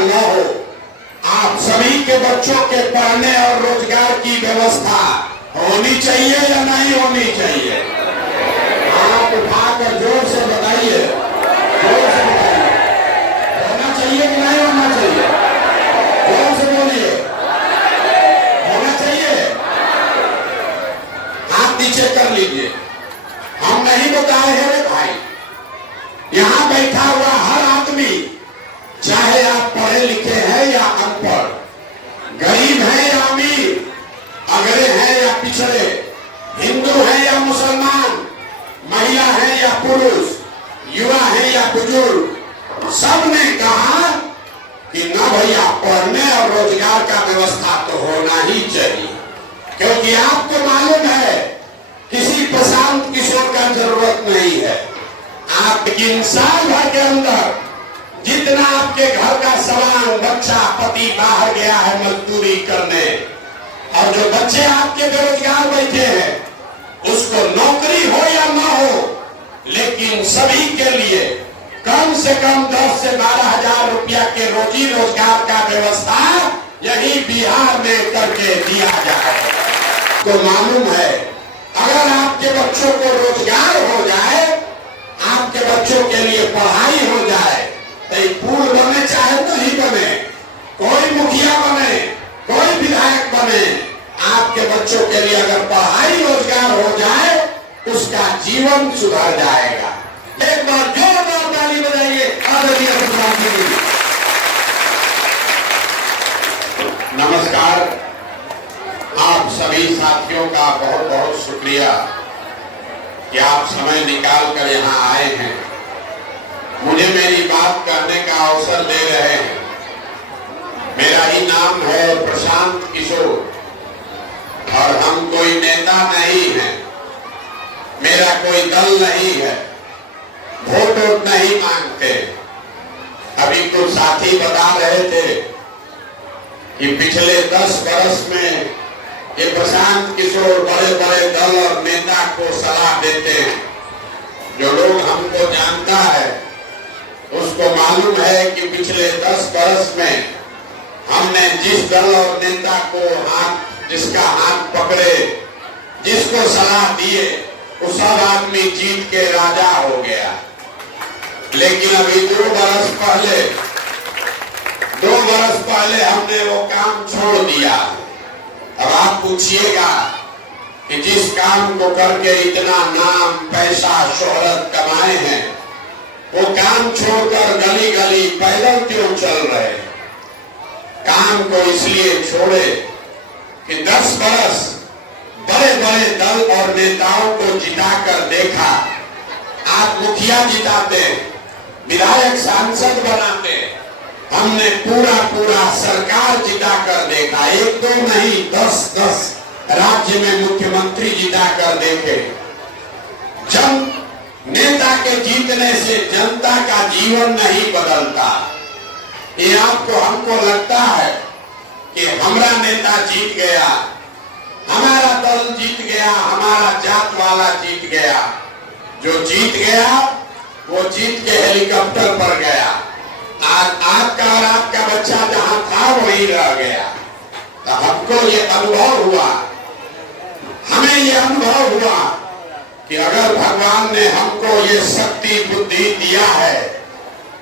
न हो, आप सभी के बच्चों के पढ़ने और रोजगार की व्यवस्था होनी चाहिए या नहीं होनी चाहिए? आप उठाकर जोर से बताइए, जोर से बताइए, होना चाहिए कि नहीं होना चाहिए? जोर से बोलिए, होना चाहिए। हाथ नीचे कर लीजिए। हम नहीं बताए हैं रे भाई, यहां बैठा हुआ हर आदमी, चाहे आप पढ़े लिखे हैं या अनपढ़, गरीब हैं या अमीर, अगड़े हैं या पिछड़े, हिंदू हैं या मुसलमान, महिला हैं या पुरुष, युवा हैं या बुजुर्ग, सबने कहा कि ना भैया पढ़ने और रोजगार का व्यवस्था तो होना ही चाहिए। क्योंकि आपको मालूम है किसी प्रशांत किशोर का जरूरत नहीं है। आप साल भर के अंदर जितना आपके घर का सामान, बच्चा, पति बाहर गया है मजदूरी करने, और जो बच्चे आपके बेरोजगार बैठे हैं, उसको नौकरी हो या ना हो, लेकिन सभी के लिए कम से कम 10 से 12 हजार रुपया के रोजी रोजगार का व्यवस्था यही बिहार में करके दिया जाए। तो मालूम है अगर आपके बच्चों को रोजगार हो जाए, आपके बच्चों के लिए पढ़ाई हो जाए, तो पुल बने चाहे नहीं बने, कोई मुखिया बने, कोई विधायक बने, आपके बच्चों के लिए अगर पढ़ाई रोजगार हो जाए, उसका जीवन सुधर जाएगा। एक बार जोरदार ताली बजाइए आदरणीय प्रधानमंत्री जी। नमस्कार, आप सभी साथियों का बहुत बहुत शुक्रिया कि आप समय निकाल कर यहाँ आए हैं, मुझे मेरी बात करने का अवसर दे रहे हैं। मेरा ही नाम है प्रशांत किशोर और हम कोई नेता नहीं है, मेरा कोई दल नहीं है, वोट वोट नहीं मांगते। अभी कुछ साथी बता रहे थे कि पिछले 10 वर्ष में ये प्रशांत किशोर बड़े बड़े दल और नेता को सलाह देते हैं। जो लोग हमको जानता है उसको मालूम है कि पिछले 10 वर्ष में हमने जिस दल और नेता को जिसका हाथ पकड़े, जिसको सलाह दिए, वो सब आदमी जीत के राजा हो गया। लेकिन अभी 2 बरस पहले हमने वो काम छोड़ दिया। अब आप पूछिएगा कि जिस काम को करके इतना नाम, पैसा, शोहरत कमाए हैं, वो काम छोड़कर गली गली पैदल क्यों चल रहे? काम को इसलिए छोड़े कि 10 बरस बड़े बड़े दल और नेताओं को जिताकर देखा। आप मुखिया जिताते, विधायक सांसद बनाते, हमने पूरा सरकार जिताकर देखा। 1-2 नहीं, 10-10 राज्य में मुख्यमंत्री जिताकर देखे। नेता के जीतने से जनता का जीवन नहीं बदलता। ये आपको हमको लगता है कि हमारा नेता जीत गया, हमारा दल जीत गया, हमारा जात वाला जीत गया। जो जीत गया वो जीत के हेलीकॉप्टर पर गया। आपका और आपका बच्चा जहां था वहीं रह गया। तो हमको ये अनुभव हुआ, हमें ये अनुभव हुआ कि अगर भगवान ने हमको ये शक्ति बुद्धि दिया है,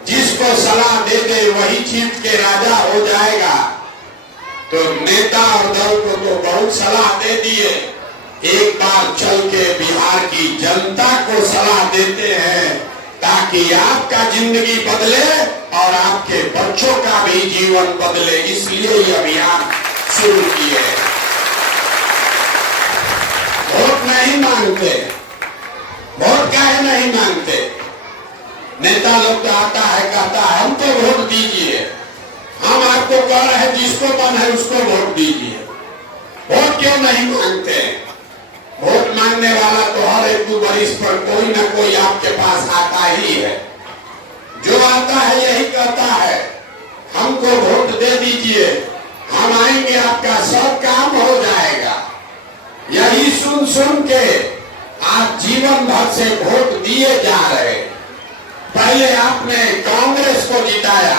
जिसको सलाह दे दे वही जीत के राजा हो जाएगा। तो नेता और दल को तो बहुत सलाह दे दिए, एक बार चल के बिहार की जनता को सलाह देते हैं ताकि आपका जिंदगी बदले और आपके बच्चों का भी जीवन बदले। इसलिए ये अभियान शुरू किए। वोट नहीं मांगते, वोट काहे नहीं मांगते? नेता लोग तो आता है कहता है हमको वोट दीजिए, हम आपको कह रहे हैं जिसको मन है उसको वोट दीजिए। वोट क्यों नहीं मांगते? वोट मांगने वाला तो हर 1-2 बरिस पर कोई ना कोई आपके पास आता ही है। जो आता है यही कहता है हमको वोट दे दीजिए, हम आएंगे, आपका सब काम हो जाएगा। यही सुन सुन के आप जीवन भर से वोट दिए जा रहे। पहले आपने कांग्रेस को जिताया,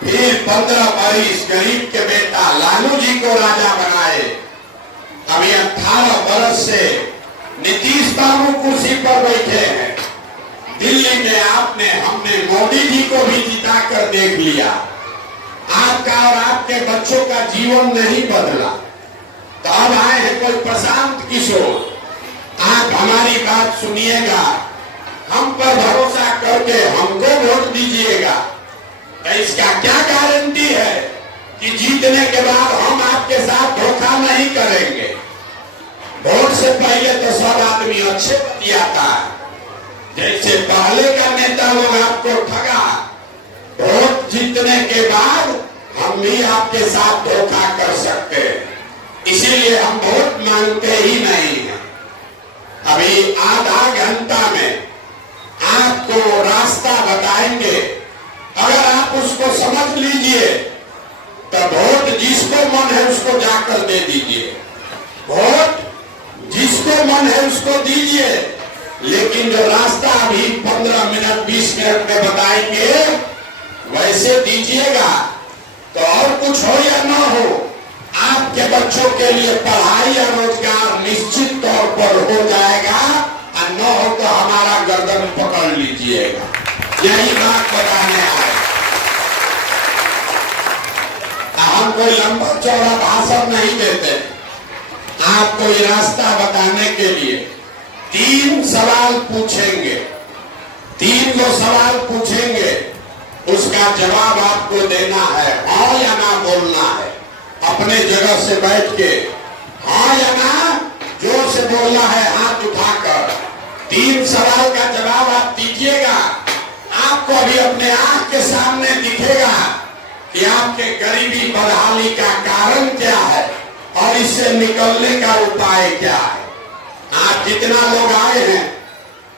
फिर 15 बरिस गरीब के बेटा लालू जी को राजा बनाए। अभी 18 बरस से नीतीश बाबू कुर्सी पर बैठे हैं। दिल्ली में हमने मोदी जी को भी जिता कर देख लिया। आपका और आपके बच्चों का जीवन नहीं बदला। तो अब आए हैं कोई प्रशांत किशोर। आप हमारी बात सुनिएगा, हम पर भरोसा करके हमको वोट दीजिएगा। तो इसका क्या गारंटी है कि जीतने के बाद हम आपके साथ धोखा नहीं करेंगे। वोट से पहले तो सब आदमी अच्छे बतियाता है, जैसे पहले का नेता लोग आपको ठगा। वोट जीतने के बाद हम भी आपके साथ धोखा कर सकते हैं, इसीलिए हम वोट मांगते ही नहीं हैं। अभी आधा घंटा में आपको रास्ता बताएंगे, अगर आप उसको समझ लीजिए तो वोट जिसको मन है उसको जाकर दे दीजिए। वोट जिसको मन है उसको दीजिए, लेकिन जो रास्ता अभी 15 मिनट 20 मिनट में बताएंगे वैसे दीजिएगा। तो और कुछ हो या ना हो, आपके बच्चों के लिए पढ़ाई या रोजगार निश्चित तौर पर हो जाएगा, और न हो तो हमारा गर्दन पकड़ लीजिएगा। यही बात बताने आए। हम कोई लंबा चौड़ा भाषण नहीं देते, आपको ये रास्ता बताने के लिए 3 सवाल पूछेंगे। 3 जो सवाल पूछेंगे उसका जवाब आपको देना है, हाँ या ना बोलना है। अपने जगह से बैठ के हाँ या ना जोर से बोलना है, हाथ उठाकर। 3 सवाल का जवाब आप दीजिएगा। आपको अभी अपने आंख के सामने दिखेगा कि आपके गरीबी बदहाली का कारण क्या है और इससे निकलने का उपाय क्या है। आज जितना लोग आए हैं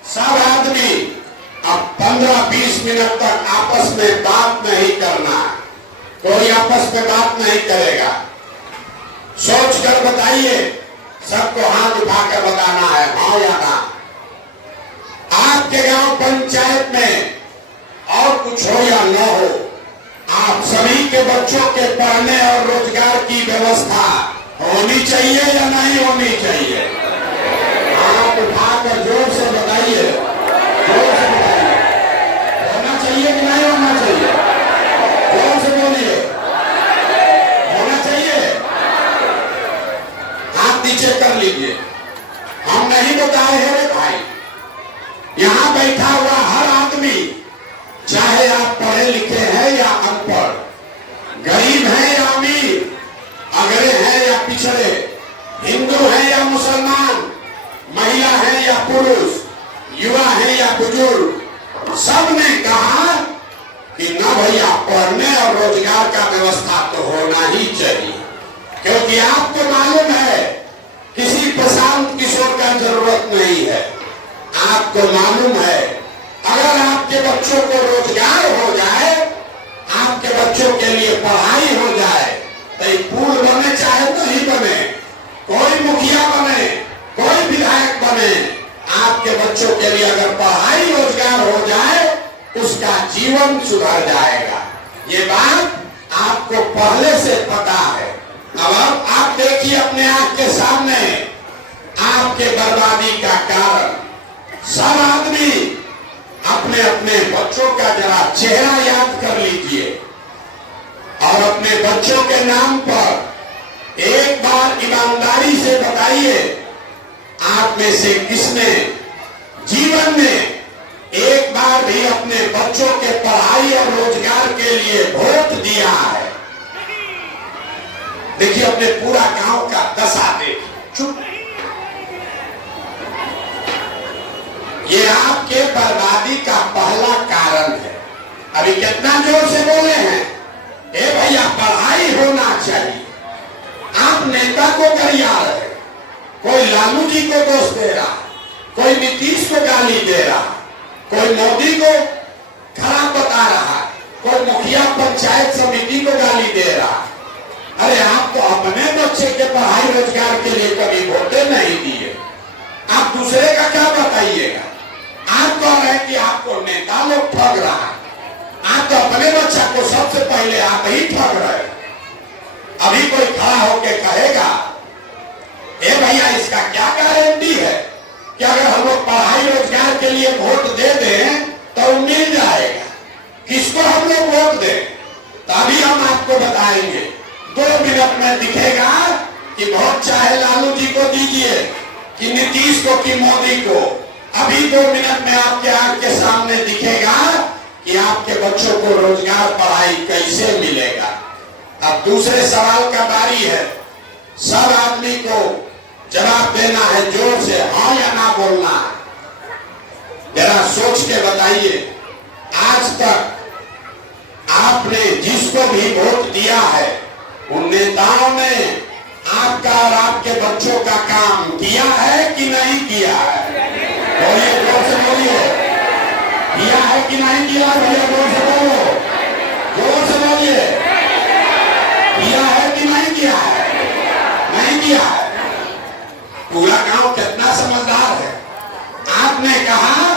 सब आदमी अब 15-20 मिनट तक आपस में बात नहीं करना है। कोई आपस में बात नहीं करेगा। सोच कर बताइए, सबको हाथ उठाकर बताना है हाँ या ना। आपके गांव पंचायत में और कुछ हो या न हो, आप सभी के बच्चों के पढ़ने और रोजगार की व्यवस्था होनी चाहिए या नहीं होनी चाहिए? हाथ उठाकर जोर से बताइए, जोर से बताइए। होना चाहिए कि नहीं होना चाहिए? जोर से बोलिए, होना चाहिए। हाथ नीचे कर लीजिए। हम नहीं बताए हैं रे भाई, यहाँ बैठा हुआ हर आदमी, चाहे आप पढ़े लिखे हैं या अनपढ़, गरीब हैं या अमीर, अगड़े हैं या पिछड़े, हिंदू हैं या मुसलमान, महिला हैं या पुरुष, युवा हैं या बुजुर्ग, सब ने कहा कि ना भैया पढ़ने और रोजगार का व्यवस्था तो होना ही चाहिए। क्योंकि आपको मालूम है किसी प्रशांत किशोर का जरूरत नहीं है। आपको मालूम है अगर आपके बच्चों को रोजगार हो जाए, आपके बच्चों के लिए पढ़ाई हो जाए, तो पुल बने चाहे नहीं बने, कोई मुखिया बने, कोई विधायक बने, आपके बच्चों के लिए अगर पढ़ाई रोजगार हो जाए उसका जीवन सुधर जाएगा। ये बात आपको पहले से पता है। अब आप देखिए अपने आंख के सामने आपके बर्बादी का कारण। सब आदमी अपने अपने बच्चों का जरा चेहरा याद कर लीजिए और अपने बच्चों के नाम पर एक बार ईमानदारी से बताइए, आप में से किसने जीवन में एक बार भी अपने बच्चों के पढ़ाई और रोजगार के लिए वोट दिया है? देखिए अपने पूरा गांव का दशा देखिए। चुप। ये आपके बर्बादी का पहला कारण है। अभी कितना जोर से बोले हैं, ए भैया पढ़ाई होना चाहिए। आप नेता को गरिया रहे, कोई लालू जी को दोष दे रहा, कोई नीतीश को गाली दे रहा, कोई मोदी को खराब बता रहा, कोई मुखिया पंचायत समिति को गाली दे रहा। अरे आप तो अपने बच्चे के पढ़ाई रोजगार के लिए कभी वोटे नहीं दिए, आप दूसरे का क्या बताइएगा? आप कह रहे हैं कि आपको नेता लोग ठग रहा है, आप तो अपने बच्चा को सबसे पहले पहले आप ही ठग रहे। अभी कोई खड़ा होके कहेगा ए भैया इसका क्या गारंटी है कि अगर हम लोग पढ़ाई रोजगार के लिए वोट दे दें तो मिल जाएगा? किसको हम लोग वोट दें? तभी हम आपको बताएंगे। 2 मिनट में दिखेगा कि वोट चाहे लालू जी को दीजिए कि नीतीश को कि मोदी को। अभी 2 मिनट में आपके आंख के सामने दिखेगा कि आपके बच्चों को रोजगार पढ़ाई कैसे मिलेगा। अब दूसरे सवाल का बारी है। सब आदमी को जवाब देना है, जोर से हाँ या ना बोलना है। जरा सोच के बताइए, आज तक आपने जिसको भी वोट दिया है उन नेताओं ने आपका और आपके बच्चों का काम किया है कि नहीं किया है? बोलिए, जोर से बोलिए, किया है कि नहीं किया? भैया जोर से बोलो, जोर से बोलिए, किया है कि नहीं किया है? नहीं किया है। पूरा गांव कितना समझदार है। आपने कहा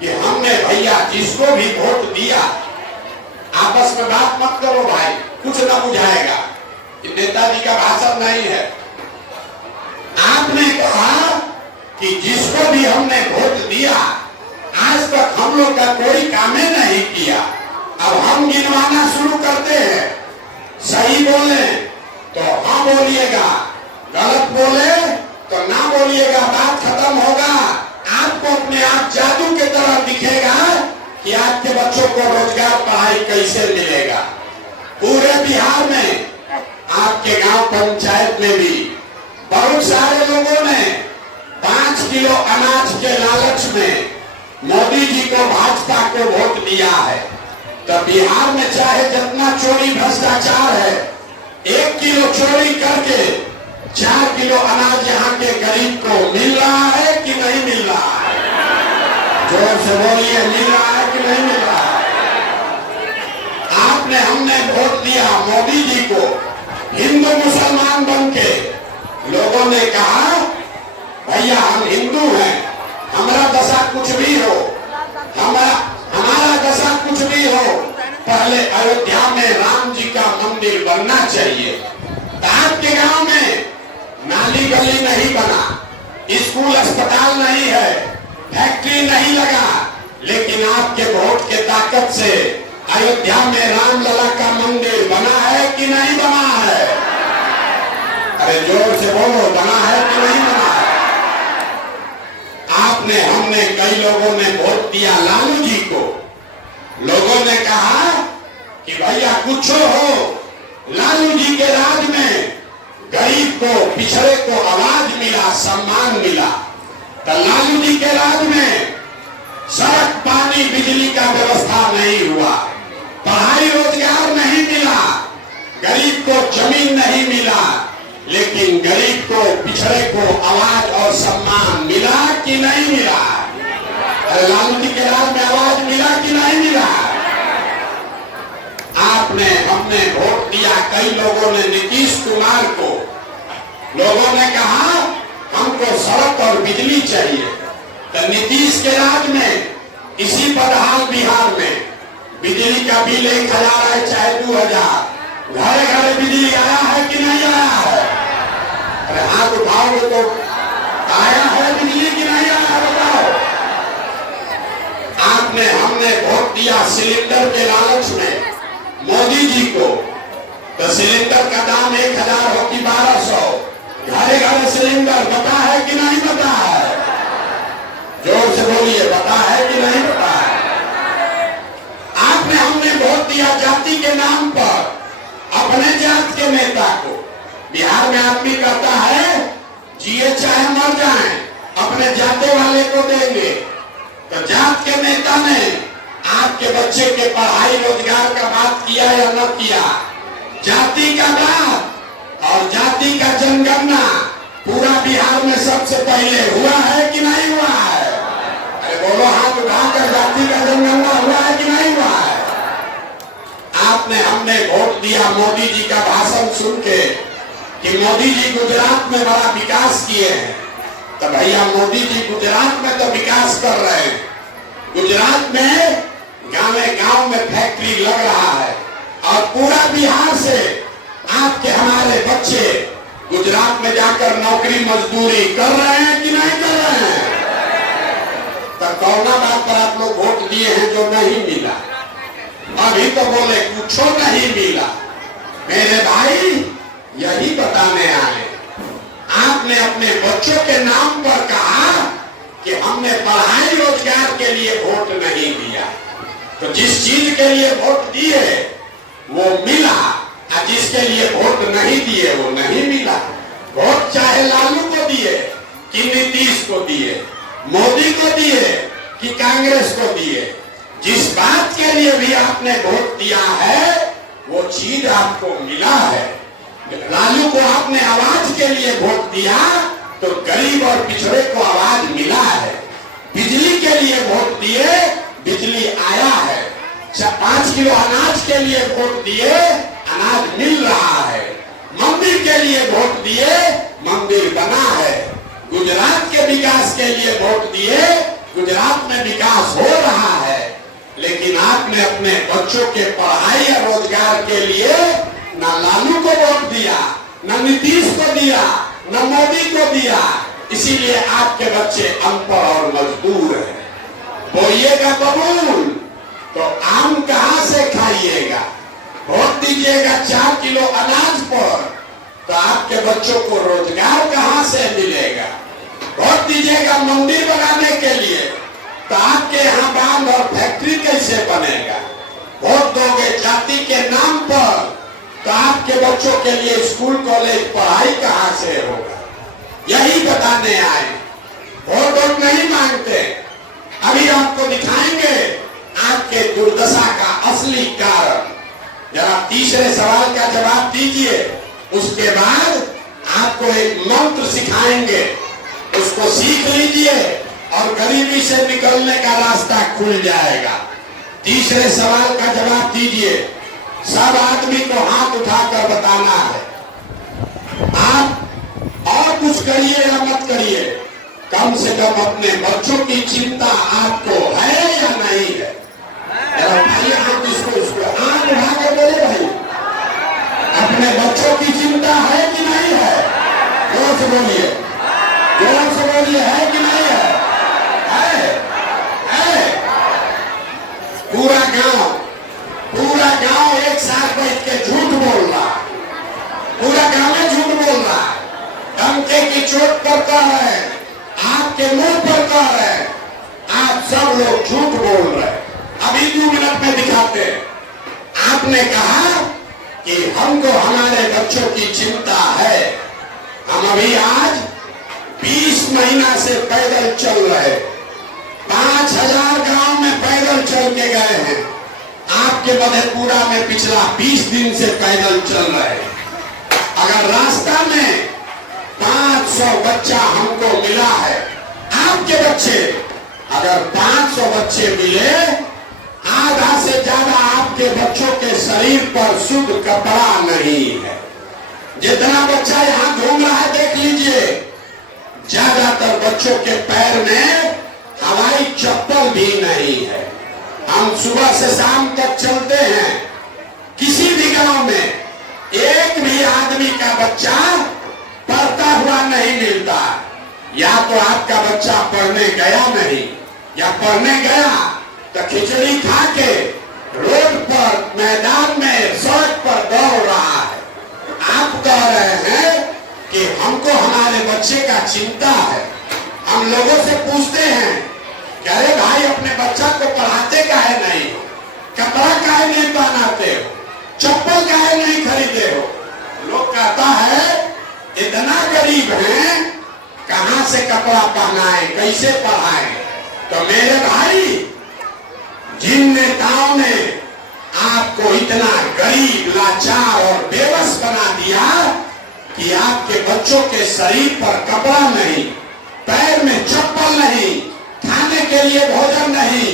कि हमने भैया जिसको भी वोट दिया, आपस में बात मत करो भाई, कुछ न बुझाएगा। कि नेताजी का भाषण नहीं है। आपने कहा कि जिसको भी हमने वोट दिया आज तक हम लोग का कोई काम नहीं किया। अब हम गिनवाना शुरू करते हैं। सही बोले तो हाँ बोलिएगा, गलत बोले तो ना बोलिएगा, बात खत्म होगा। आपको अपने आप जादू के तरह दिखेगा कि आपके बच्चों को रोजगार पढ़ाई कैसे मिलेगा। पूरे बिहार में, आपके गांव पंचायत में भी बहुत सारे लोगों ने 5 किलो अनाज के लालच में मोदी जी को, भाजपा को वोट दिया है। तो बिहार में चाहे जितना चोरी भ्रष्टाचार है, 1 किलो चोरी करके 4 किलो अनाज यहाँ के गरीब को मिल रहा है कि नहीं मिल रहा है? जोर से बोलिए, मिल रहा है कि नहीं मिल रहा है? आपने, हमने वोट दिया मोदी जी को, हिंदू मुसलमान बन के लोगों ने कहा भैया हम हिंदू हैं, हमारा दशा कुछ भी हो, हमारा दशा कुछ भी हो, पहले अयोध्या में राम जी का मंदिर बनना चाहिए। तो आपके गांव में नाली गली नहीं बना, स्कूल अस्पताल नहीं है, फैक्ट्री नहीं लगा, लेकिन आपके वोट के ताकत से अयोध्या में राम लला का मंदिर बना है कि नहीं बना है? अरे जोर से बोलो, बना है कि नहीं बना है? आपने, हमने, कई लोगों ने वोट दिया लालू जी को। लोगों ने कहा कि भैया कुछ हो, लालू जी के राज में गरीब को, पिछड़े को आवाज मिला, सम्मान मिला। तो लालू जी के राज में सड़क, पानी, बिजली का व्यवस्था नहीं हुआ, पढ़ाई रोजगार नहीं मिला, गरीब को जमीन नहीं मिला, लेकिन गरीब को, पिछड़े को आवाज और सम्मान मिला कि नहीं मिला? अरे लालू जी के राज में आवाज मिला कि नहीं मिला? आपने, हमने वोट दिया, कई लोगों ने नीतीश कुमार को। लोगों ने कहा हमको सड़क और बिजली चाहिए। तो नीतीश के राज में इसी बदहाल बिहार में बिजली का बिल 1000 है चाहे 2000, घरे घरे बिजली आया है कि नहीं आया है? अरे हाथ उठाओगे तो आया है बिजली कि नहीं आया है? बताओ। आपने, हमने वोट दिया सिलेंडर के लालच में मोदी जी को। तो सिलेंडर का दाम 1000 हो कि 1200, घरे घरे सिलेंडर पता है कि नहीं पता है? जोर से बोलिए, पता है कि नहीं पता है? आपने, हमने वोट दिया जाति के नाम पर अपने जात के नेता को। बिहार में आदमी कहता है जिए चाहे मर जाए अपने जाते वाले को देंगे। तो जात के नेता ने आपके बच्चे के पढ़ाई रोजगार का बात किया या न किया? जाति का बात और जाति का जनगणना पूरा बिहार में सबसे पहले हुआ है कि नहीं हुआ है? अरे बोलो, हाथ उठाकर, जाति का जनगणना हुआ है कि नहीं हुआ है? आपने, हमने वोट दिया मोदी जी का भाषण सुन के कि मोदी जी गुजरात में बड़ा विकास किए हैं। तो भैया मोदी जी गुजरात में तो विकास कर रहे हैं, गुजरात में गाँव में फैक्ट्री लग रहा है और पूरा बिहार से आपके हमारे बच्चे गुजरात में जाकर नौकरी मजदूरी कर रहे हैं कि नहीं कर रहे हैं? तो कौना बात पर आप लोग वोट दिए हैं जो नहीं मिला? अभी तो बोले कुछ नहीं मिला। मेरे भाई यही बताने आए, आपने अपने बच्चों के नाम पर कहा कि हमने पढ़ाई रोजगार के लिए वोट नहीं दिया। तो जिस चीज के लिए वोट दिए वो मिला, और जिसके लिए वोट नहीं दिए वो नहीं मिला। वोट चाहे लालू को दिए कि नीतीश को दिए, मोदी को दिए कि कांग्रेस को दिए, जिस बात के लिए भी आपने वोट दिया है वो चीज आपको मिला है। लालू को आपने आवाज के लिए वोट दिया तो गरीब और पिछड़े को आवाज मिला है। बिजली के लिए वोट दिए, बिजली आया है। 5 किलो अनाज के लिए वोट दिए, अनाज मिल रहा है। मंदिर के लिए वोट दिए, मंदिर बना है। गुजरात के विकास के लिए वोट दिए, गुजरात में विकास हो रहा है। लेकिन आपने अपने बच्चों के पढ़ाई या रोजगार के लिए न लालू को वोट दिया, न नीतीश को दिया, न मोदी को दिया। इसीलिए आपके बच्चे अनपढ़ और मजदूर हैं। बोइएगा बबूल तो आम कहां से खाइएगा? वोट दीजिएगा 4 किलो अनाज पर तो आपके बच्चों को रोजगार कहां से मिलेगा? वोट दीजिएगा मंदिर बनाने के लिए तो आपके यहाँ बांध और फैक्ट्री कैसे बनेगा? वोट दोगे जाति के नाम पर तो आपके बच्चों के लिए स्कूल कॉलेज पढ़ाई कहां से होगा? यही बताने आए। वोट नहीं मांगते। अभी आपको दिखाएंगे आपके दुर्दशा का असली कारण। जरा तीसरे सवाल का जवाब दीजिए, उसके बाद आपको एक मंत्र सिखाएंगे, उसको सीख लीजिए और गरीबी से निकलने का रास्ता खुल जाएगा। तीसरे सवाल का जवाब दीजिए। सब आदमी को हाथ उठाकर बताना है। आप और कुछ करिए या मत करिए, कम से कम अपने बच्चों की चिंता आपको है या नहीं है? भाई आप इसको हाथ उठाकर बोले भाई, अपने बच्चों की चिंता है कि नहीं है? जोर से बोलिए, जोर से बोलिए, है कि नहीं है? है? पूरा गांव एक साथ बैठ के झूठ बोल रहा, पूरा गांव में झूठ बोल रहा, धमके की चोट करता है, आपके मुंह पर कह रहे, आप सब लोग झूठ बोल रहे। अभी 2 मिनट में दिखाते। आपने कहा कि हमको हमारे बच्चों की चिंता है। हम अभी आज 20 महीना से पैदल चल रहे, 5000 गांव में पैदल चल के गए हैं। आपके मधेपुरा में पिछला 20 दिन से पैदल चल रहे। अगर रास्ता में 500 बच्चा हमको मिला है, आपके बच्चे अगर 500 बच्चे मिले, आधा से ज्यादा आपके बच्चों के शरीर पर शुद्ध कपड़ा नहीं है। जितना बच्चा यहाँ घूम रहा है देख लीजिए, ज्यादातर बच्चों के पैर में हवाई चप्पल भी नहीं है। हम सुबह से शाम तक चलते हैं, किसी भी गांव में एक भी आदमी का बच्चा पढ़ता हुआ नहीं मिलता। या तो आपका बच्चा पढ़ने गया नहीं, या पढ़ने गया तो खिचड़ी खा के रोड पर, मैदान में, सड़क पर दौड़ रहा है। आप कह रहे हैं कि हमको हमारे बच्चे का चिंता है। हम लोगों से पूछते हैं कि अरे भाई अपने बच्चा को पढ़ाते काहे नहीं, कपड़ा काहे नहीं पहनाते हो, चप्पल काहे नहीं खरीदे हो? लोग कहता है इतना गरीब हैं, कहां से कपड़ा पहनाए, कैसे पढ़ाए? तो मेरे भाई, जिन नेताओं ने आपको इतना गरीब, लाचार और बेबस बना दिया कि आपके बच्चों के शरीर पर कपड़ा नहीं, पैर में चप्पल नहीं, खाने के लिए भोजन नहीं,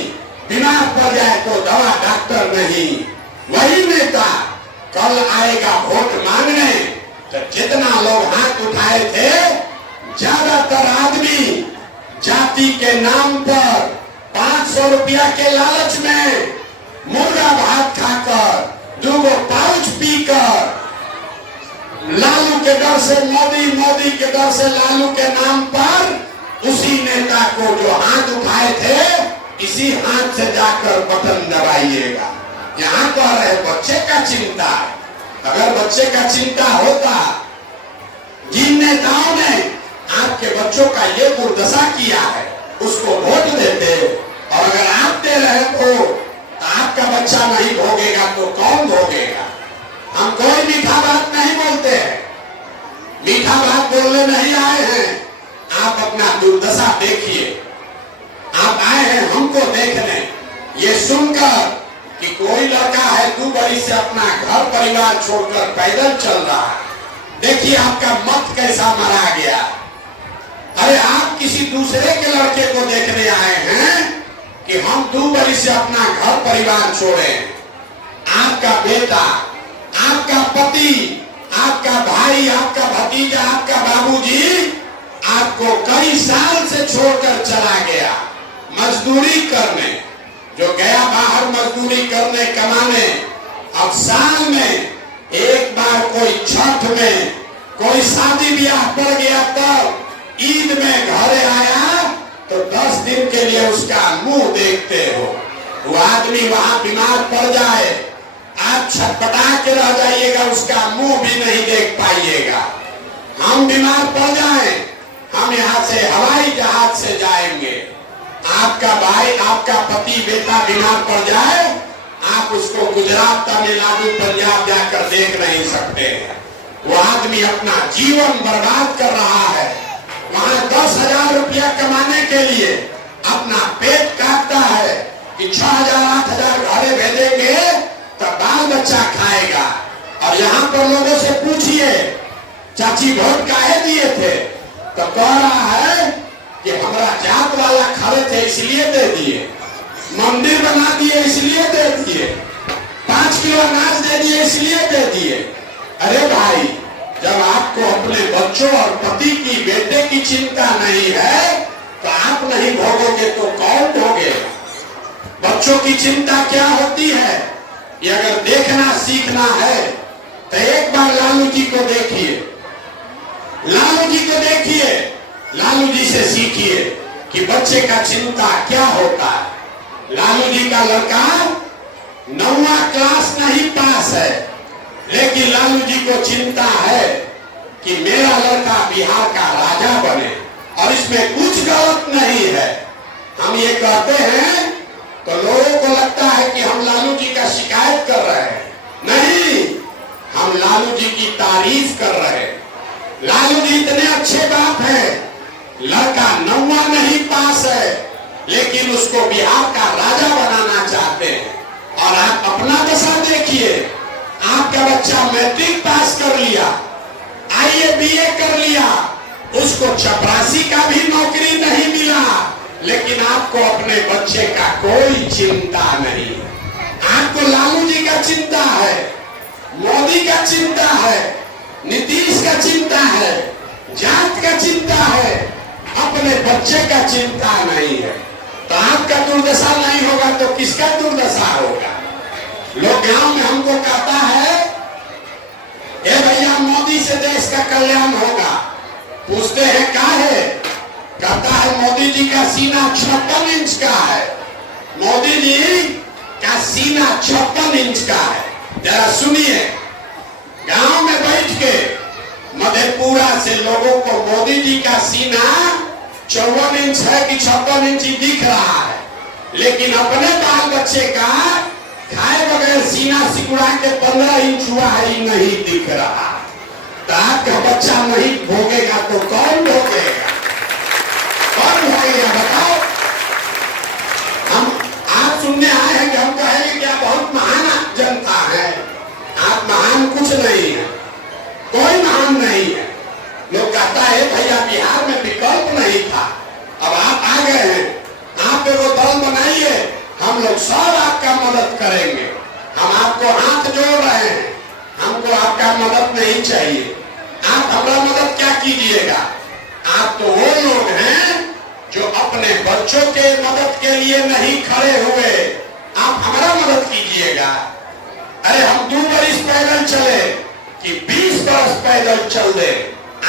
बीमार पड़ जाए तो दवा डॉक्टर नहीं, वही नेता कल आएगा वोट मांगने तो जितना लोग हाथ उठाए थे, ज्यादातर आदमी जाति के नाम पर 500 रुपया के लालच में मुर्गा भात खाकर 2 के डर से मोदी, मोदी के डर से लालू के नाम पर उसी नेता को जो हाथ उठाए थे इसी हाथ से जाकर बटन दबाइएगा। यहाँ कह रहे बच्चे का चिंता है। अगर बच्चे का चिंता होता, जिन नेताओं ने आपके बच्चों का ये दुर्दशा किया है उसको वोट देते, और अगर आप दे रहे हो तो आपका बच्चा नहीं भोगेगा तो कौन भोगेगा? हम कोई मीठा बात नहीं बोलते हैं, मीठा बात बोलने नहीं आए हैं। आप अपना दुर्दशा देखिए। आप आए हैं हमको देखने, ये सुनकर कि कोई लड़का है 2 बरस से अपना घर परिवार छोड़कर पैदल चल रहा है। देखिए आपका मत कैसा मरा गया। अरे आप किसी दूसरे के लड़के को देखने आए हैं कि हम 2 बरस से अपना घर परिवार छोड़े। आपका बेटा, आपका पति, आपका भाई, आपका भतीजा, आपका बाबूजी आपको कई साल से छोड़कर चला गया मजदूरी करने। जो गया बाहर मजदूरी करने कमाने, अब साल में एक बार कोई छठ में, कोई शादी ब्याह पड़ गया तब ईद में घरे आया तो 10 दिन के लिए उसका मुंह देखते हो। वो आदमी वहां बीमार पड़ जाए, आप छटपटा के रह जाइएगा, उसका मुंह भी नहीं देख पाइएगा। हम बीमार पड़ जाए, हम यहाँ से हवाई जहाज से जाएंगे। आपका भाई, आपका पति, बेटा बीमार पड़ जाए, आप उसको गुजरात, तमिलनाडु, पंजाब जाकर देख नहीं सकते। वो आदमी अपना जीवन बर्बाद कर रहा है, वहां 10,000 रुपया कमाने के लिए अपना पेट काटता है कि 6,000 8,000 घरे भेजेंगे तो बाल बच्चा खाएगा। और यहाँ पर लोगों से पूछिए चाची वोट काहे दिए थे, तो कह रहा है कि हमारा जात वाला खड़े थे इसलिए दे दिए, मंदिर बना दिए इसलिए दे दिए, 5 किलो अनाज दे दिए इसलिए दे दिए। अरे भाई, जब आपको अपने बच्चों और पति की, बेटे की चिंता नहीं है तो आप नहीं भोगोगे तो कौन भोगेगा? बच्चों की चिंता क्या होती है ये अगर देखना सीखना है तो एक बार लालू जी को देखिए, लालू जी को देखिए, लालू जी से सीखिए कि बच्चे का चिंता क्या होता है। लालू जी का लड़का 9वां क्लास नहीं पास है, लेकिन लालू जी को चिंता है कि मेरा लड़का बिहार का राजा बने, और इसमें कुछ गलत नहीं है। हम ये कहते हैं तो लोगों को लगता है कि हम लालू जी का शिकायत कर रहे हैं, नहीं, हम लालू जी की तारीफ कर रहे हैं। लालू जी इतने अच्छे बाप हैं, लड़का 9वां नहीं पास है लेकिन उसको बिहार का राजा बनाना चाहते हैं। और आप अपना दशा देखिए, आपका बच्चा मैट्रिक पास कर लिया, आईए बीए कर लिया, उसको चपरासी का भी नौकरी नहीं मिला, लेकिन आपको अपने बच्चे का कोई चिंता नहीं। आपको लालू जी का चिंता है, मोदी का चिंता है, नीतीश का चिंता है, जात का चिंता है, अपने बच्चे का चिंता नहीं है। तो आपका दुर्दशा नहीं होगा तो किसका दुर्दशा होगा? लोग गांव में हमको कहता है ए भैया मोदी से देश का कल्याण होगा। पूछते हैं क्या है? कहता है मोदी जी का सीना 56 इंच का है, मोदी जी का सीना 56 इंच का है। जरा सुनिए, गांव में बैठ के मधेपुरा से लोगों को मोदी जी का सीना 54 इंच है कि 56 इंच ही दिख रहा है, लेकिन अपने बाल बच्चे का खाए बगैर सीना सिकुड़ा के 15 इंच हुआ ही नहीं दिख रहा। तो आपका बच्चा नहीं भोगेगा तो कौन भोगेगा? कौन भोगेगा बताओ? हम आप सुनने आए हैं कि हम कहेंगे कि आप बहुत महान जनता है। आप महान कुछ नहीं है, कोई महान नहीं है। लोग कहता है भैया बिहार में विकल्प नहीं था, अब आप आ गए हैं, आप एगो दल बनाइए, हम लोग सब आपका मदद करेंगे। हम आपको हाथ जोड़ रहे हैं, हमको आपका मदद नहीं चाहिए। आप हमारा मदद क्या कीजिएगा? आप तो वो लोग हैं जो अपने बच्चों के मदद के लिए नहीं खड़े हुए, आप हमारा मदद कीजिएगा। अरे हम 2 बरस पैदल चले कि 20 बरस पैदल चल दे,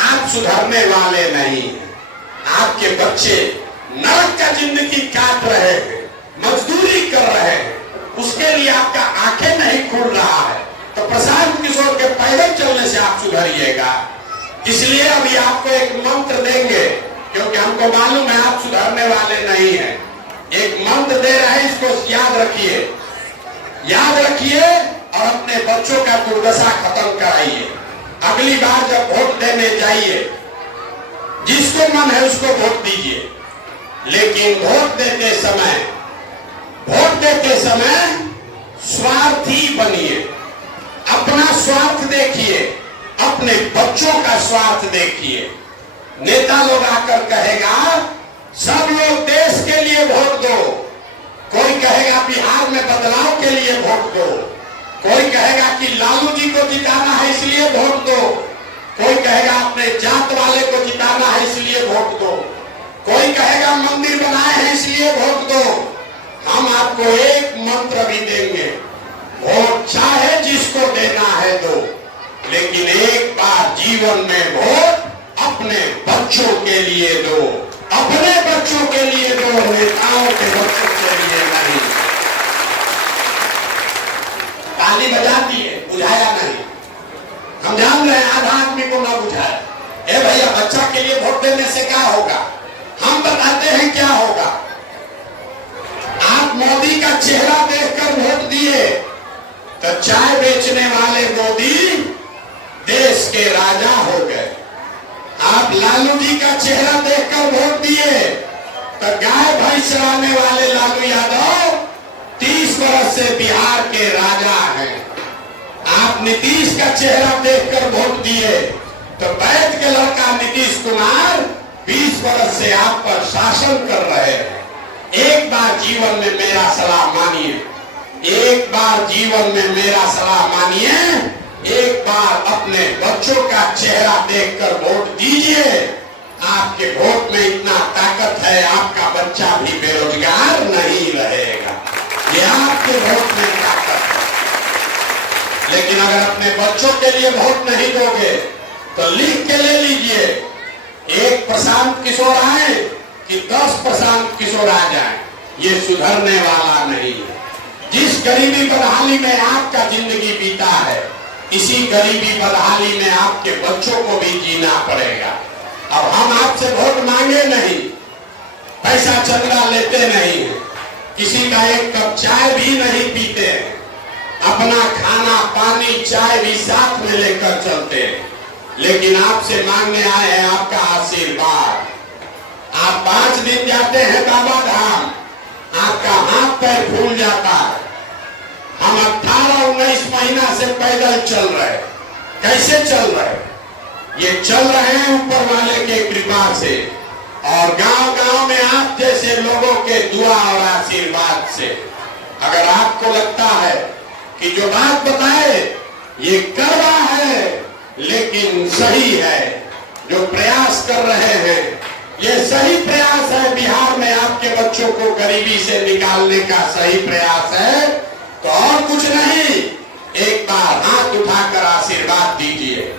आप सुधरने वाले नहीं हैं। आपके बच्चे नरक का जिंदगी काट रहे हैं, मजदूरी कर रहे हैं, उसके लिए आपका आंखें नहीं खुल रहा है, तो प्रशांत किशोर के पैदल चलने से आप सुधरिएगा। इसलिए अभी आपको एक मंत्र देंगे, क्योंकि हमको मालूम है आप सुधरने वाले नहीं हैं। एक मंत्र दे रहे हैं, इसको याद रखिए, याद रखिए और अपने बच्चों का दुर्दशा खत्म कराइए। अगली बार जब वोट देने जाइए, जिसको मन है उसको वोट दीजिए, लेकिन वोट देते समय स्वार्थी बनिए। अपना स्वार्थ देखिए, अपने बच्चों का स्वार्थ देखिए। नेता लोग आकर कहेगा सब लोग देश के लिए वोट दो, कोई कहेगा बिहार में बदलाव के लिए वोट दो, कोई कहेगा कि लालू जी को जिताना है इसलिए वोट दो, कोई कहेगा अपने जात वाले को जिताना है इसलिए वोट दो, कोई कहेगा मंदिर बनाए हैं इसलिए वोट दो। हम आपको एक मंत्र भी देंगे, वोट चाहे जिसको देना है दो, लेकिन एक बार जीवन में वोट अपने बच्चों के लिए दो, अपने बच्चों के लिए दो, नेताओं के बच्चों के लिए नहीं। ताली बजाती है, बुझाया नहीं। हम जान रहे हैं आधा आदमी को ना बुझाए। ए भैया, बच्चा के लिए वोट देने से क्या होगा? हम बताते हैं क्या होगा। आप मोदी का चेहरा देखकर वोट दिए तो चाय बेचने वाले मोदी देश के राजा हो गए। आप लालू जी का चेहरा देखकर वोट दिए तो गाय भैंस चराने वाले लालू यादव 30 बरस से बिहार के राजा हैं। आप नीतीश का चेहरा देखकर वोट दिए तो बैठ के लड़का नीतीश कुमार 20 बरस से आप पर शासन कर रहे हैं। एक बार जीवन में मेरा सलाह मानिए, एक बार जीवन में मेरा सलाह मानिए, एक बार अपने बच्चों का चेहरा देखकर वोट दीजिए। आपके वोट में इतना ताकत है, आपका बच्चा भी बेरोजगार नहीं रहेगा। ये आपके वोट में ताकत है। लेकिन अगर अपने बच्चों के लिए वोट नहीं दोगे तो लिख के ले लीजिए, एक प्रशांत किशोर आए कि 10 प्रशांत किशोर आ जाए, ये सुधरने वाला नहीं है। जिस गरीबी बदहाली में आपका जिंदगी बीता है, इसी गरीबी बदहाली में आपके बच्चों को भी जीना पड़ेगा। अब हम आपसे वोट मांगे नहीं, पैसा चंदा लेते नहीं है, किसी का एक कप चाय भी नहीं पीते हैं, अपना खाना पानी चाय भी साथ में लेकर चलते हैं, लेकिन आपसे मांगने आए हैं आपका आशीर्वाद। आप 5 दिन जाते हैं बाबा धाम, आपका हाथ पैर फूल जाता है। हम 18-19 महीना से पैदल चल रहे, कैसे चल रहे? ये चल रहे हैं ऊपर वाले के कृपा से और गांव-गांव में आप जैसे लोगों के दुआ और आशीर्वाद से। अगर आपको लगता है कि जो बात बताए ये कड़वा है लेकिन सही है, जो प्रयास कर रहे हैं ये सही प्रयास है, बिहार में आपके बच्चों को गरीबी से निकालने का सही प्रयास है, तो और कुछ नहीं, एक बार हाथ उठाकर आशीर्वाद दीजिए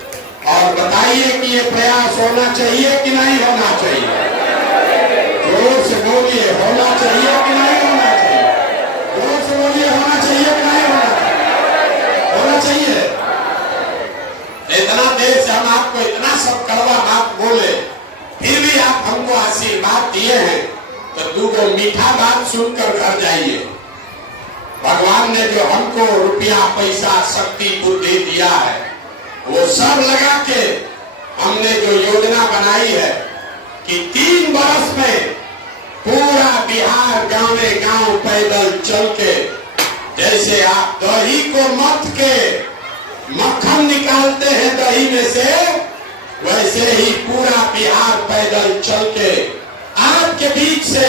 और बताइए कि ये प्रयास होना चाहिए कि नहीं होना चाहिए। जोर से बोलिए, होना चाहिए कि नहीं होना चाहिए? जोर से बोलिए, होना चाहिए कि नहीं होना चाहिए? होना चाहिए। इतना देर से हम आपको इतना सब कड़वा बात बोले, फिर भी आप हमको आशीर्वाद दिए हैं, तो 2 मीठा बात सुनकर घर जाइए। भगवान ने जो हमको रुपया पैसा शक्ति बुद्धि दिया है, वो सब लगा के हमने जो योजना बनाई है कि 3 बरस में पूरा बिहार गांव-गांव पैदल चल के, जैसे आप दही को मथ के मक्खन निकालते हैं दही में से, वैसे ही पूरा बिहार पैदल चल के आपके बीच से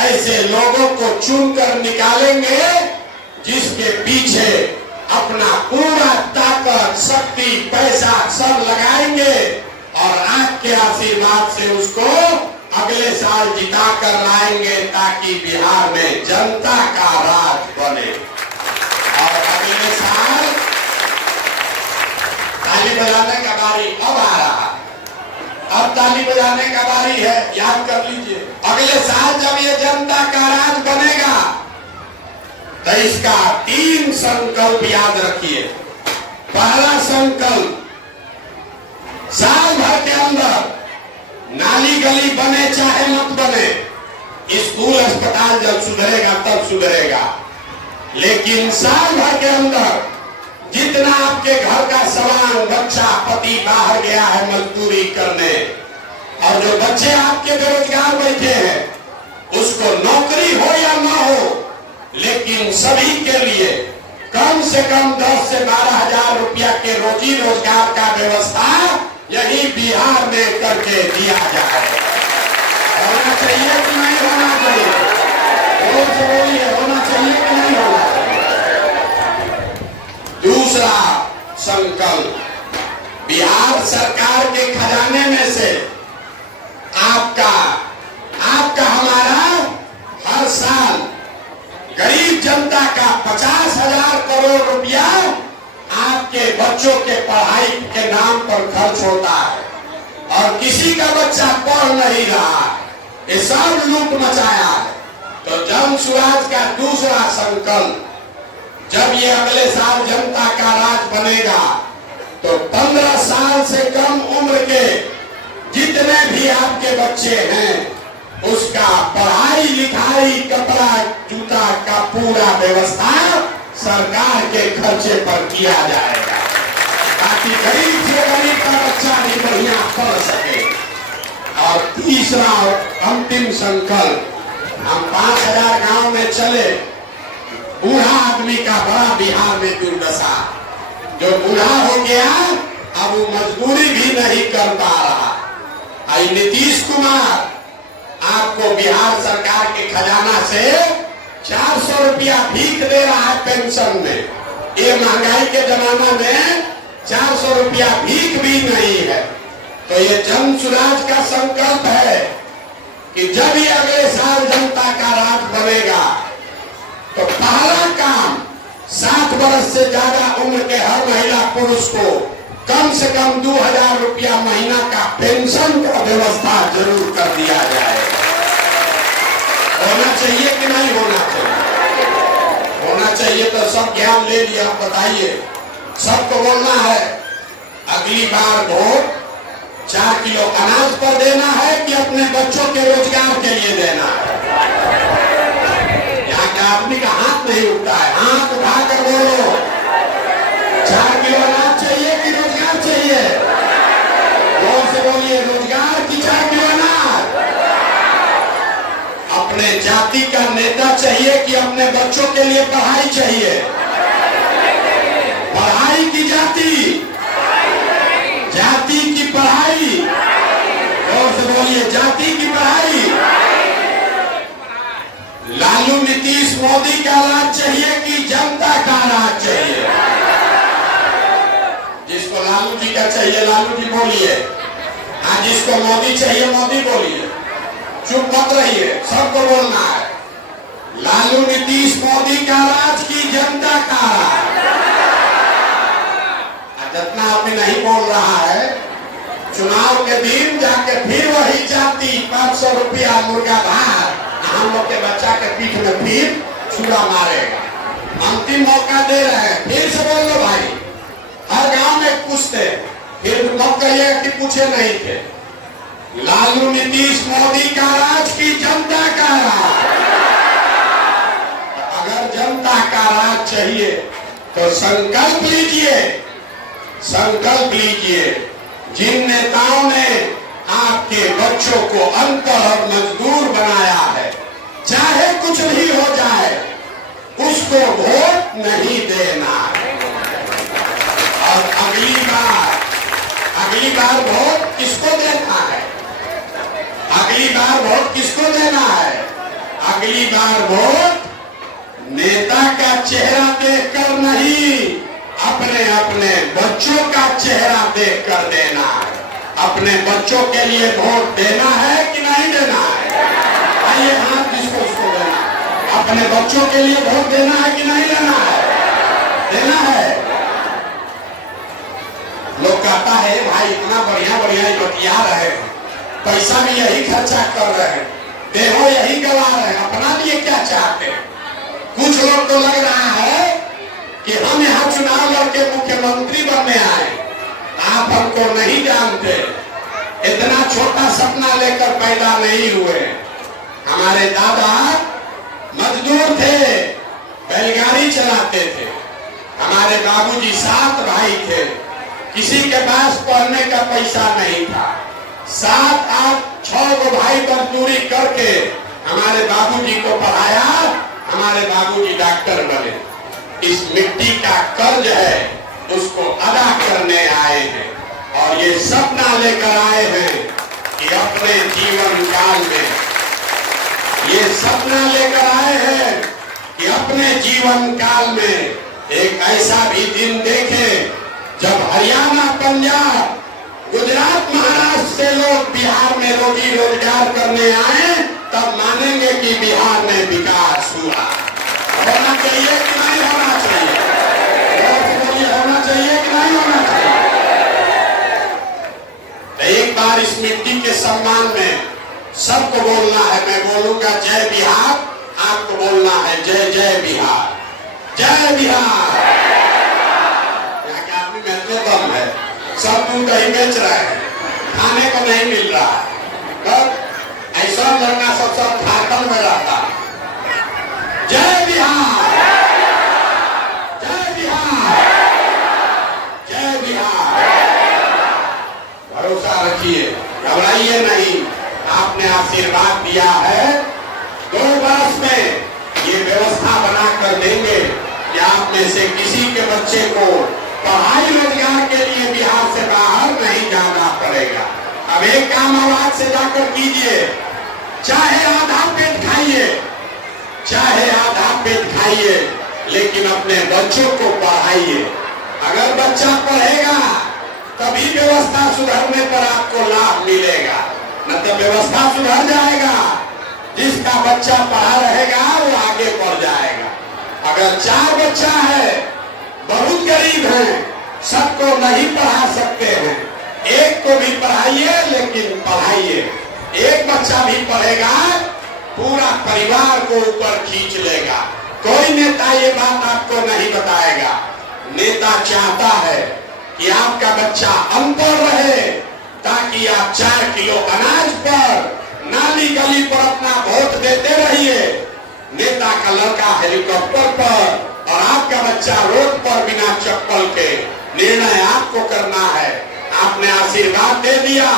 ऐसे लोगों को चुनकर निकालेंगे जिसके पीछे अपना पूरा ताकत शक्ति पैसा सब लगाएंगे और आपके आशीर्वाद से उसको अगले साल जिता कर लाएंगे, ताकि बिहार में जनता का राज बने। और अगले साल अब ताली बजाने का बारी है, याद कर लीजिए। अगले साल जब ये जनता का राज बनेगा तो इसका 3 संकल्प याद रखिए। पहला संकल्प, साल भर के अंदर नाली गली बने चाहे मत बने, स्कूल अस्पताल जब सुधरेगा तब सुधरेगा, लेकिन साल भर के अंदर जितना आपके घर का सामान, बच्चा, पति बाहर गया है मजदूरी करने, और जो बच्चे आपके बेरोजगार बैठे हैं उसको नौकरी हो या ना हो, लेकिन सभी के लिए कम से कम 10 से 12 हजार रुपया के रोजी रोजगार का व्यवस्था यही बिहार में करके दिया जाए। होना चाहिए कि नहीं होना चाहिए? बोलिए, होना चाहिए कि नहीं होना? दूसरा संकल्प, बिहार सरकार के खजाने में से आपका हमारा हर साल गरीब जनता का 50,000 करोड़ रुपया आपके बच्चों के पढ़ाई के नाम पर खर्च होता है, और किसी का बच्चा पढ़ नहीं रहा, ये सब लूट मचाया है। तो जन स्वराज का दूसरा संकल्प, जब ये अगले साल जनता का राज बनेगा तो 15 साल से कम उम्र के जितने भी आपके बच्चे हैं उसका पढ़ाई लिखाई, कपड़ा जूता का पूरा व्यवस्था सरकार के खर्चे पर किया जाएगा, ताकि गरीब से गरीब का बच्चा भी बढ़िया पढ़ सके। और तीसरा और अंतिम संकल्प, हम 5,000 गांव में चले, बूढ़ा आदमी का बड़ा बिहार में दुर्दशा, जो बूढ़ा हो गया अब वो मजदूरी भी नहीं कर पा रहा। नीतीश कुमार आपको बिहार सरकार के खजाना से 400 रुपया भीख दे रहा है पेंशन में। ये महंगाई के जमाना में 400 रुपया भीख भी नहीं है। तो ये जन स्वराज का संकल्प है कि जब ये अगले साल जनता का राज बनेगा तो पहला काम 60 वर्ष से ज्यादा उम्र के हर महिला पुरुष को कम से कम 2,000 रुपया महीना का पेंशन का व्यवस्था जरूर कर दिया जाएगा। होना चाहिए कि नहीं होना चाहिए? होना चाहिए। तो सब ज्ञान ले लिया, बताइए सबको बोलना है अगली बार वोट 4 किलो अनाज पर देना है कि अपने बच्चों के रोजगार के लिए देना है? यहाँ के आदमी का हाथ नहीं उठता है, हाथ उठाकर बोलो 4 किलो अनाज चाहिए कि रोजगार चाहिए? जोर से बोलिए, रोजगार की 4 किलो अनाज? अपने जाति का नेता चाहिए कि अपने बच्चों के लिए पढ़ाई चाहिए? पढ़ाई की जाति की पढ़ाई, जोर से बोलिए, जाति की पढ़ाई। लालू नीतीश मोदी का राज चाहिए कि जनता का राज चाहिए? जिसको लालू जी का चाहिए लालू जी बोलिए, हाँ जिसको मोदी चाहिए मोदी बोलिए, चुप मत रहिए, सबको बोलना है लालू नीतीश मोदी का राज की जनता का राज। जितना आदमी नहीं बोल रहा है, चुनाव के दिन जाके फिर वही जाति 500 रुपया मुर्गा भात हम लोग के बच्चा के पीठ में फिर छुरा मारेगा। अंतिम मौका दे रहे हैं, फिर से बोल लो भाई, हर गांव में पूछते, फिर मत कहिएगा कि पूछे नहीं थे। लालू नीतीश मोदी का राज की जनता का राज। अगर जनता का राज चाहिए तो संकल्प लीजिए, संकल्प लीजिए। जिन नेताओं ने आपके बच्चों को अनपढ़ और मजदूर बनाया है, चाहे कुछ भी हो जाए उसको वोट नहीं देना। और अगली बार वोट किसको देना है? अगली बार वोट किसको देना है? अगली बार वोट नेता का चेहरा देखकर नहीं, अपने अपने बच्चों का चेहरा देखकर देना है। अपने बच्चों के लिए वोट देना है कि नहीं देना है? आइए हाथ जिसको उसको देना है। अपने बच्चों के लिए वोट देना है कि नहीं देना है? देना है। लोग कहता है भाई इतना बढ़िया बढ़िया बतिया रहे, पैसा भी यही खर्चा कर रहे हैं, देहो यही गवा रहे हैं, अपना लिए क्या चाहते हैं। कुछ लोग को लग रहा है कि हम यहाँ चुनाव लड़के मुख्यमंत्री बनने आए, आप हमको नहीं जानते, इतना छोटा सपना लेकर पैदा नहीं हुए। हमारे दादा मजदूर थे, बैलगाड़ी चलाते थे। हमारे बाबूजी 7 भाई थे, किसी के पास पढ़ने का पैसा नहीं था। 7, 8, 6 गो भाई मजदूरी करके हमारे बाबूजी को पढ़ाया, हमारे बाबूजी डॉक्टर बने। इस मिट्टी का कर्ज है, उसको अदा करने आए हैं और ये सपना लेकर आए हैं कि अपने जीवन काल में, ये सपना लेकर आए हैं कि अपने जीवन काल में एक ऐसा भी दिन देखें जब हरियाणा, पंजाब, गुजरात, महाराष्ट्र से लोग बिहार में रोजी रोजगार करने आए, तब मानेंगे कि बिहार में विकास हुआ। होना चाहिए कि नहीं होना चाहिए? होना चाहिए कि नहीं होना चाहिए? तो एक बार इस मिट्टी के सम्मान में सबको बोलना है। मैं बोलूंगा जय बिहार, आपको बोलना है जय जय बिहार, जय बिहार। यहाँ के आदमी में तो दम है, सब दूध दही बेच रहे हैं, खाने को नहीं मिल रहा। तब ऐसा लड़का सब झारखंड में रहता। जय बिहार, जय बिहार, जय बिहार। भरोसा रखिए, घबराइए नहीं। आपने आशीर्वाद दिया है, 2 वर्ष में ये व्यवस्था बना कर देंगे कि आप में से किसी के बच्चे को पढ़ाई रोजगार के लिए बिहार से बाहर नहीं जाना पड़ेगा। अब एक काम आवाज से जाकर कीजिए, चाहे आधा पेट खाइए, चाहे आधा पेट खाइए, लेकिन अपने बच्चों को पढ़ाइए। अगर बच्चा पढ़ेगा तभी व्यवस्था सुधरने पर आपको लाभ मिलेगा, मतलब व्यवस्था सुधर जाएगा। जिसका बच्चा पढ़ा रहेगा वो आगे बढ़ जाएगा। अगर 4 बच्चा है, बहुत गरीब है, सबको नहीं पढ़ा सकते हैं, एक को भी पढ़ाइए, लेकिन पढ़ाइए। एक बच्चा भी पढ़ेगा, पूरा परिवार को ऊपर खींच लेगा। कोई नेता ये बात आपको नहीं बताएगा। नेता चाहता है कि आपका बच्चा अनपढ़ रहे, ताकि आप 4 किलो अनाज पर, नाली गली पर अपना वोट देते रहिए। नेता का लड़का हेलीकॉप्टर पर और आपका बच्चा रोड पर बिना चप्पल के। निर्णय आपको करना है। आपने आशीर्वाद दे दिया,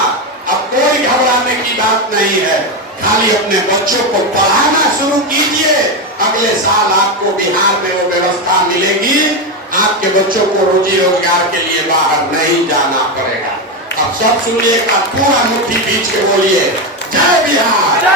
अब कोई घबराने की बात नहीं है। खाली अपने बच्चों को पढ़ाना शुरू कीजिए। अगले साल आपको बिहार में वो व्यवस्था मिलेगी, आपके बच्चों को रोजी रोजगार के लिए बाहर नहीं जाना पड़ेगा। अब सब सुनिए, पूरा मुट्ठी बीच के बोलिए जय बिहार।